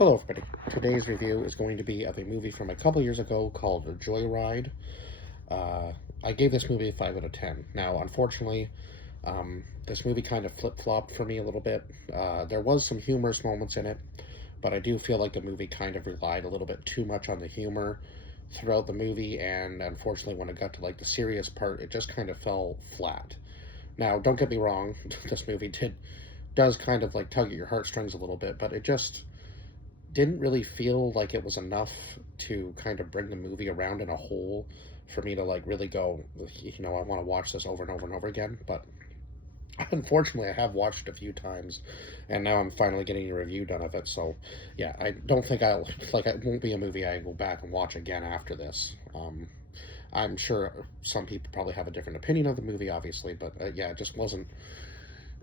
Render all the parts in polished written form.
Hello, everybody. Today's review is going to be of a movie from a couple years ago called Joyride. Uh, I gave this movie a 5 out of 10. Now, unfortunately, this movie kind of flip-flopped for me a little bit. There was some humorous moments in it, but I do feel like the movie kind of relied a little bit too much on the humor throughout the movie, and unfortunately, when it got to like the serious part, it just kind of fell flat. Now, don't get me wrong, this movie does kind of like tug at your heartstrings a little bit, but it just didn't really feel like it was enough to kind of bring the movie around in a whole for me to like really go, I want to watch this over and over and over again. But unfortunately, I have watched it a few times, and now I'm finally getting a review done of it. So, yeah, I don't think I'll like it won't be a movie I go back and watch again after this. I'm sure some people probably have a different opinion of the movie, obviously, but yeah, it just wasn't.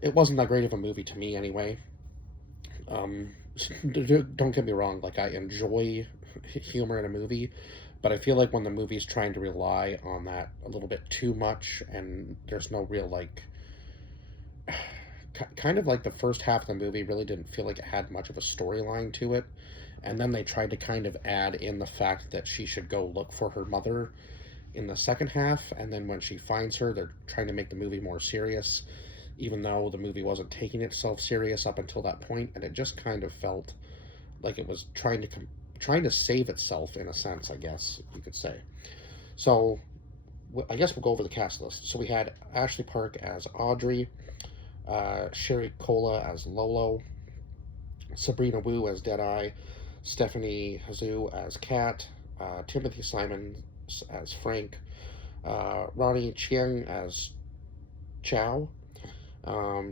It wasn't that great of a movie to me, anyway. Um, don't get me wrong, like I enjoy humor in a movie, but I feel like when the movie's trying to rely on that a little bit too much, and there's no real like, kind of like the first half of the movie really didn't feel like it had much of a storyline to it, and then they tried to kind of add in the fact that she should go look for her mother in the second half, and then when she finds her, they're trying to make the movie more serious, even though the movie wasn't taking itself serious up until that point, and it just kind of felt like it was trying to save itself in a sense, I guess you could say. So I guess we'll go over the cast list. So we had Ashley Park as Audrey, Sherry Cola as Lolo, Sabrina Wu as Deadeye, Stephanie Hazoo as Kat, Timothy Simon as Frank, Ronnie Chiang as Chow,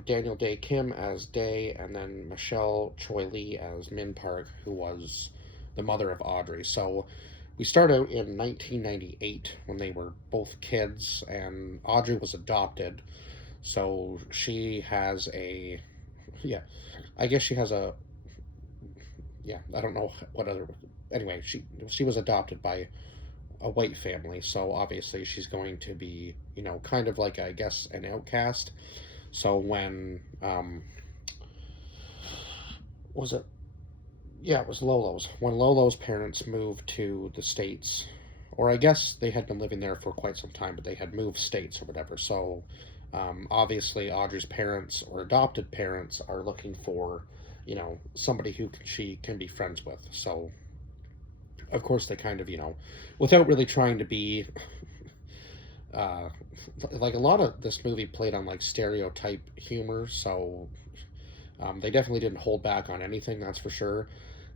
Daniel Day Kim as Day, and then Michelle Choi Lee as Min Park, who was the mother of Audrey. So we start out in 1998 when they were both kids, and Audrey was adopted. So she has a, yeah, I guess she has a, yeah, I don't know what other, anyway, she was adopted by a white family, so obviously she's going to be, kind of like, I guess, an outcast. So when was it? Yeah, it was Lolo's. When Lolo's parents moved to the States, or I guess they had been living there for quite some time, but they had moved states or whatever. So obviously, Audrey's parents or adopted parents are looking for, somebody who she can be friends with. So of course they kind of, without really trying to be uh, like a lot of this movie played on like stereotype humor, so they definitely didn't hold back on anything, that's for sure.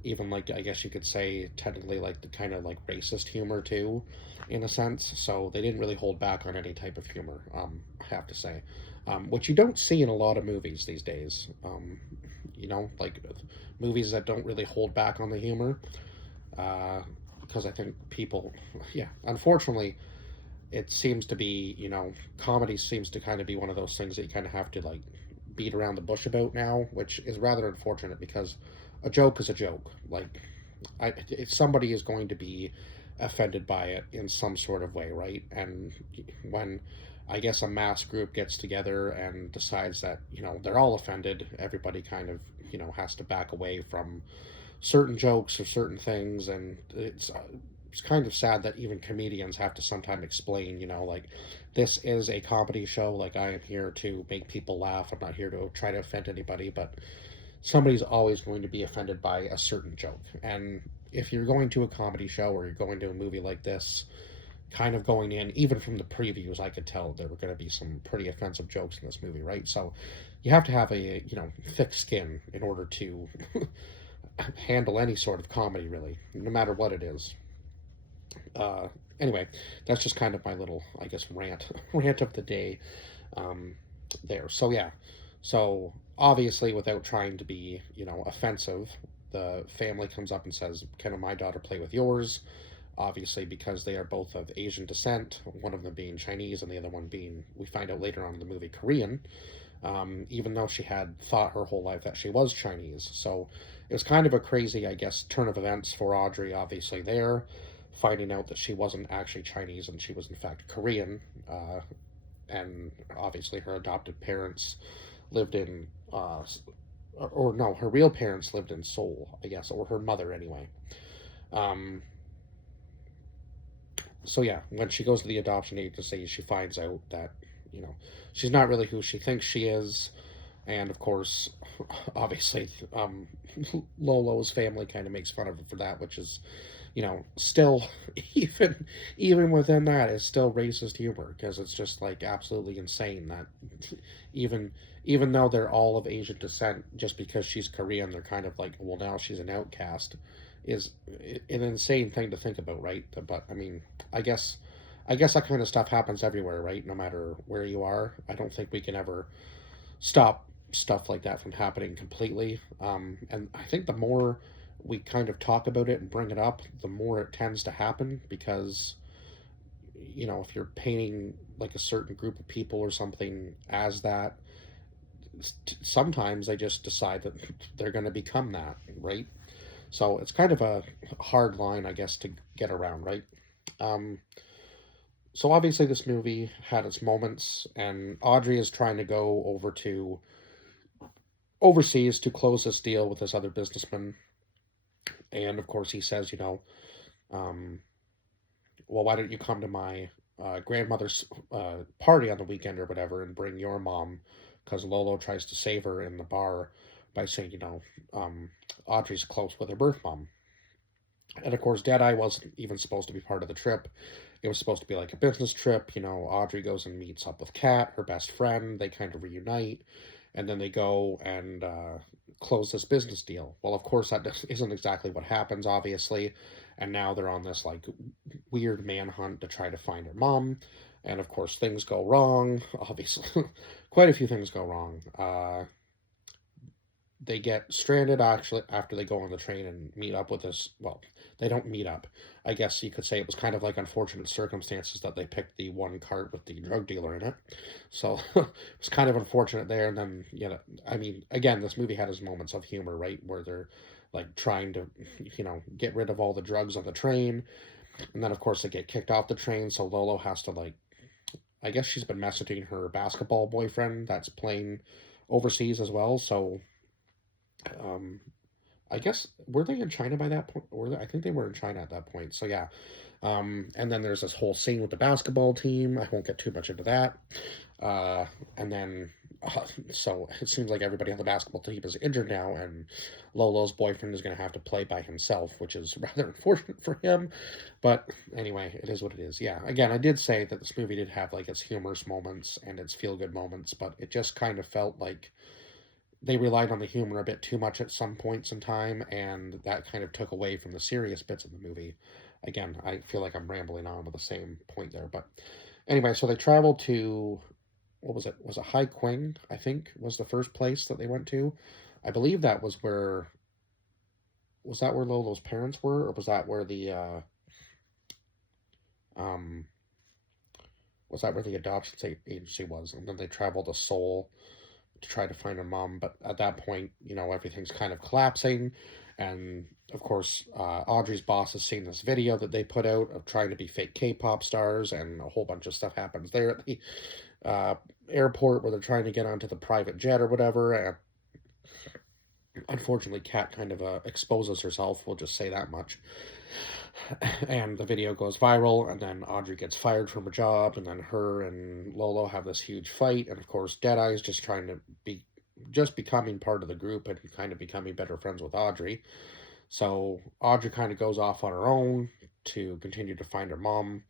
Even like I guess you could say technically like the kind of like racist humor too, in a sense. So they didn't really hold back on any type of humor. I have to say, which you don't see in a lot of movies these days. Like movies that don't really hold back on the humor, uh, because I think people, yeah, unfortunately, it seems to be, comedy seems to kind of be one of those things that you kind of have to like beat around the bush about now, which is rather unfortunate because a joke is a joke. Like, if somebody is going to be offended by it in some sort of way, right? And when I guess a mass group gets together and decides that, they're all offended, everybody kind of, has to back away from certain jokes or certain things, and it's kind of sad that even comedians have to sometimes explain, like this is a comedy show. Like I am here to make people laugh. I'm not here to try to offend anybody, but somebody's always going to be offended by a certain joke. And if you're going to a comedy show or you're going to a movie like this, kind of going in, even from the previews, I could tell there were going to be some pretty offensive jokes in this movie, right? So you have to have a, thick skin in order to handle any sort of comedy, really, no matter what it is. Uh, anyway, that's just kind of my little, I guess, rant of the day there. So yeah, so obviously, without trying to be, offensive, the family comes up and says, "Can my daughter play with yours?" Obviously, because they are both of Asian descent, one of them being Chinese and the other one being, we find out later on in the movie, Korean. Even though she had thought her whole life that she was Chinese. So it was kind of a crazy, I guess, turn of events for Audrey, obviously, there, finding out that she wasn't actually Chinese and she was, in fact, Korean. And obviously, her adopted parents lived in or no, her real parents lived in Seoul, I guess, or her mother anyway. Um, so yeah, when she goes to the adoption agency, she finds out that you know she's not really who she thinks she is, and of course, obviously, Lolo's family kind of makes fun of her for that, which is still even even within that is still racist humor because it's just like absolutely insane that even even though they're all of Asian descent, just because she's Korean, they're kind of like, well, now she's an outcast, is an insane thing to think about, right? But I mean, I guess I guess that kind of stuff happens everywhere, right? No matter where you are. I don't think we can ever stop stuff like that from happening completely. And I think the more we kind of talk about it and bring it up, the more it tends to happen because, if you're painting like a certain group of people or something as that, sometimes they just decide that they're going to become that, right? So it's kind of a hard line, I guess, to get around, right? Um, so obviously, this movie had its moments, and Audrey is trying to go over to overseas to close this deal with this other businessman. And of course, he says, um, well, why don't you come to my grandmother's party on the weekend or whatever and bring your mom? Because Lolo tries to save her in the bar by saying, Audrey's close with her birth mom. And of course, Deadeye wasn't even supposed to be part of the trip. It was supposed to be like a business trip. Audrey goes and meets up with Kat, her best friend. They kind of reunite, and then they go and close this business deal. Well, of course, that isn't exactly what happens, obviously. And now they're on this like weird manhunt to try to find her mom. And of course, things go wrong. Obviously, quite a few things go wrong. They get stranded actually after they go on the train and meet up with this. Well, they don't meet up. I guess you could say it was kind of like unfortunate circumstances that they picked the one cart with the drug dealer in it. So it's kind of unfortunate there. And then, I mean, again, this movie had its moments of humor, right? Where they're like trying to, get rid of all the drugs on the train. And then, of course, they get kicked off the train. So Lolo has to, like, I guess she's been messaging her basketball boyfriend that's playing overseas as well. So, um, I guess were they in China by that point? I think they were in China at that point. So yeah. And then there's this whole scene with the basketball team. I won't get too much into that. Uh, and then so it seems like everybody on the basketball team is injured now, and Lolo's boyfriend is going to have to play by himself, which is rather unfortunate for him. But anyway, it is what it is. Yeah. Again, I did say that this movie did have like its humorous moments and its feel good moments, but it just kind of felt like they relied on the humor a bit too much at some points in time, and that kind of took away from the serious bits of the movie. Again, I feel like I'm rambling on with the same point there, but anyway, so they traveled to what was it? Was it Hai Quing? I think was the first place that they went to. I believe that was where was that where Lolo's parents were, or was that where the um was that where the adoption agency was? And then they traveled to Seoul to try to find her mom. But at that point, everything's kind of collapsing. And of course, Audrey's boss has seen this video that they put out of trying to be fake K-pop stars, and a whole bunch of stuff happens there at the uh, airport where they're trying to get onto the private jet or whatever. And unfortunately, Kat kind of exposes herself. We'll just say that much. And the video goes viral, and then Audrey gets fired from her job, and then her and Lolo have this huge fight, and of course Deadeye is just trying to be just becoming part of the group and kind of becoming better friends with Audrey. So Audrey kind of goes off on her own to continue to find her mom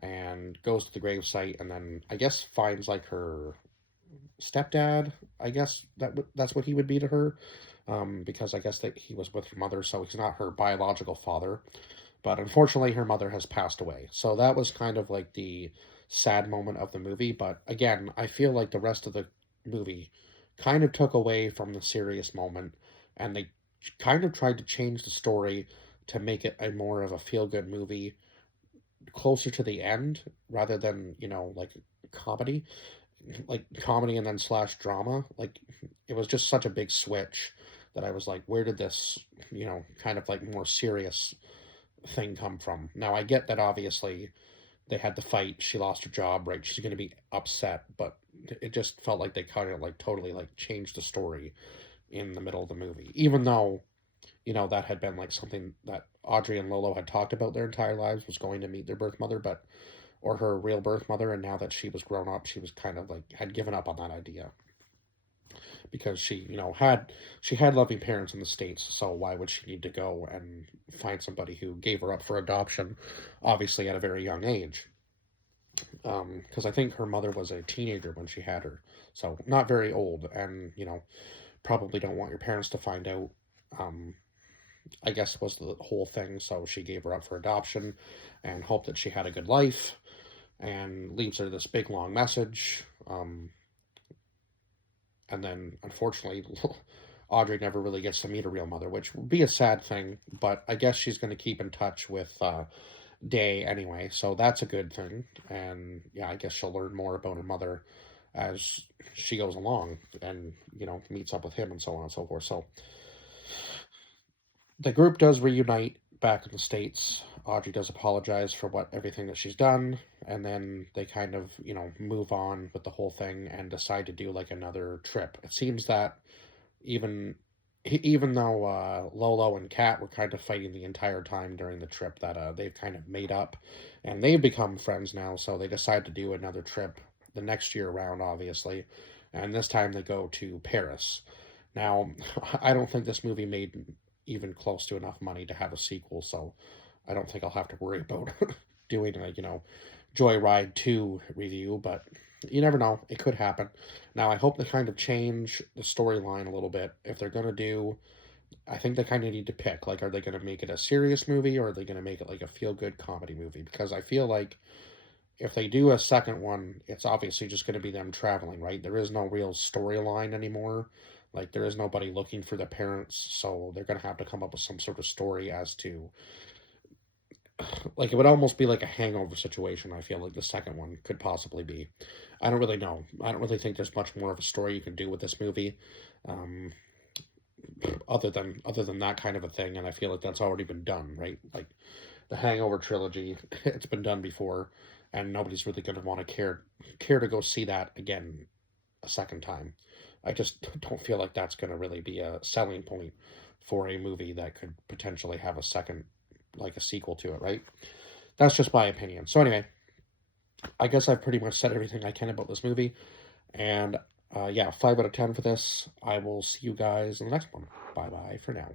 and goes to the gravesite, and then I guess finds like her stepdad. I guess that's what he would be to her, because I guess that he was with her mother, so he's not her biological father. But unfortunately, her mother has passed away. So that was kind of like the sad moment of the movie. But again, I feel like the rest of the movie kind of took away from the serious moment, and they kind of tried to change the story to make it a more of a feel good movie closer to the end rather than, comedy, like comedy and then slash drama. Like it was just such a big switch that I was like, where did this, kind of like more serious thing come from? Now I get that obviously they had to fight, she lost her job, right? She's going to be upset, but it just felt like they kind of like totally like changed the story in the middle of the movie, even though, that had been like something that Audrey and Lolo had talked about their entire lives, was going to meet their birth mother, or her real birth mother, and now that she was grown up, she was kind of like had given up on that idea because she had loving parents in the States, so why would she need to go and find somebody who gave her up for adoption, obviously at a very young age? Because I think her mother was a teenager when she had her, so not very old, and probably don't want your parents to find out. Um, I guess was the whole thing. So she gave her up for adoption, and hoped that she had a good life, and leaves her this big long message. And then unfortunately, Audrey never really gets to meet her real mother, which would be a sad thing. But I guess she's going to keep in touch with Day anyway, so that's a good thing. And yeah, I guess she'll learn more about her mother as she goes along, and meets up with him and so on and so forth. So the group does reunite back in the States. Audrey does apologize for everything that she's done, and then they kind of, move on with the whole thing and decide to do like another trip. It seems that even even though Lolo and Kat were kind of fighting the entire time during the trip, that they've kind of made up, and they've become friends now. So they decide to do another trip the next year around, obviously, and this time they go to Paris. Now, I don't think this movie made even close to enough money to have a sequel, so I don't think I'll have to worry about doing a Joyride 2 review, but you never know. It could happen. Now, I hope they kind of change the storyline a little bit. If they're going to do, I think they kind of need to pick. Like, are they going to make it a serious movie, or are they going to make it like a feel good comedy movie? Because I feel like if they do a second one, it's obviously just going to be them traveling, right? There is no real storyline anymore. Like, there is nobody looking for the parents, so they're going to have to come up with some sort of story as to, like, it would almost be like a hangover situation. I feel like the second one could possibly be. I don't really know. I don't really think there's much more of a story you can do with this movie, um, other than that kind of a thing. And I feel like that's already been done, right? Like the Hangover trilogy, it's been done before, and nobody's really going to want to care to go see that again a second time. I just don't feel like that's going to really be a selling point for a movie that could potentially have a second, like a sequel to it, right? That's just my opinion. So anyway, I guess I've pretty much said everything I can about this movie, and yeah, 5 out of 10 for this. I will see you guys in the next one. Bye bye for now.